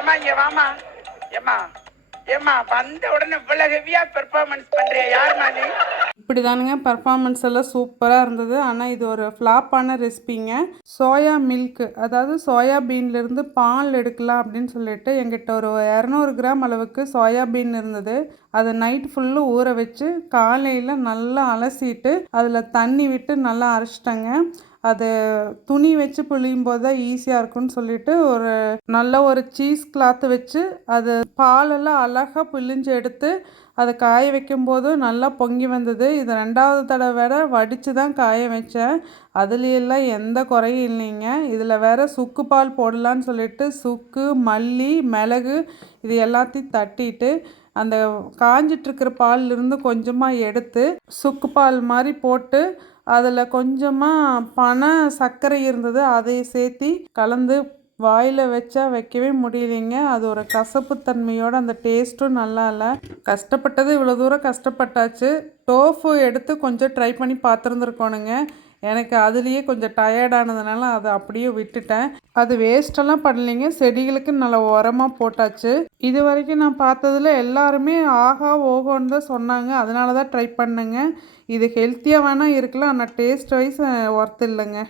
ஏம்மா இங்க வாமா ஏம்மா ஏமா வந்த உடனே இவ்வளவு ஹெவியா பெர்ஃபார்மன்ஸ் பண்றிய? யார் மாதிரி இப்படி தானுங்க பர்ஃபார்மன்ஸ் எல்லாம் சூப்பராக இருந்தது. ஆனால் இது ஒரு ஃப்ளாப்பான ரெசிபிங்க சோயா மில்க் அதாவது சோயா பீன்லேருந்து பால் எடுக்கலாம் அப்படின்னு சொல்லிட்டு எங்கிட்ட ஒரு இரநூறு கிராம் அளவுக்கு சோயா பீன் இருந்தது. அதை நைட் ஃபுல்லு ஊற வச்சு காலையில் நல்லா அலசிட்டு அதில் தண்ணி விட்டு நல்லா அரைச்சிட்டேங்க. அது துணி வச்சு புளியும் போது தான் ஈஸியாக இருக்கும்னு சொல்லிட்டு ஒரு நல்ல ஒரு சீஸ் கிளாத்து வச்சு அது பாலெல்லாம் அழகாக பிழிஞ்சு எடுத்து அதை காய வைக்கும்போது நல்லா பொங்கி வந்தது. இது ரெண்டாவது தடவை வேற வடித்து தான் காய வச்சேன். அதுலேயெல்லாம் எந்த குறையும் இல்லைங்க. இதில் வேற சுக்கு பால் போடலான்னு சொல்லிட்டு சுக்கு மல்லி மிளகு இது எல்லாத்தையும் தட்டிட்டு அந்த காஞ்சிட்ருக்கிற பால்லிருந்து கொஞ்சமாக எடுத்து சுக்கு பால் மாதிரி போட்டு அதில் கொஞ்சமாக பனை சர்க்கரை இருந்தது அதை சேர்த்தி கலந்து வாயில் வச்சா வைக்கவே முடியலைங்க. அது ஒரு கசப்புத்தன்மையோட அந்த டேஸ்ட்டும் நல்லா இல்லை. கஷ்டப்பட்டது இவ்வளோ தூரம் கஷ்டப்பட்டாச்சு. டோஃபு எடுத்து கொஞ்சம் ட்ரை பண்ணி பார்த்துருந்துருக்கோனுங்க எனக்கு அதுலேயே கொஞ்சம் டயர்டானதுனால அதை அப்படியே விட்டுட்டேன். அது வேஸ்டெல்லாம் பண்ணலைங்க. செடிகளுக்கு நல்லா உரமாக போட்டாச்சு. இது வரைக்கும் நான் பார்த்ததுல எல்லாருமே ஆஹா ஓகோன்னு தான் சொன்னாங்க. அதனால தான் ட்ரை பண்ணுங்க. இது ஹெல்த்தியாக வேணால் இருக்கலாம். ஆனால் டேஸ்ட் வைஸ் ஒர்த் இல்லைங்க.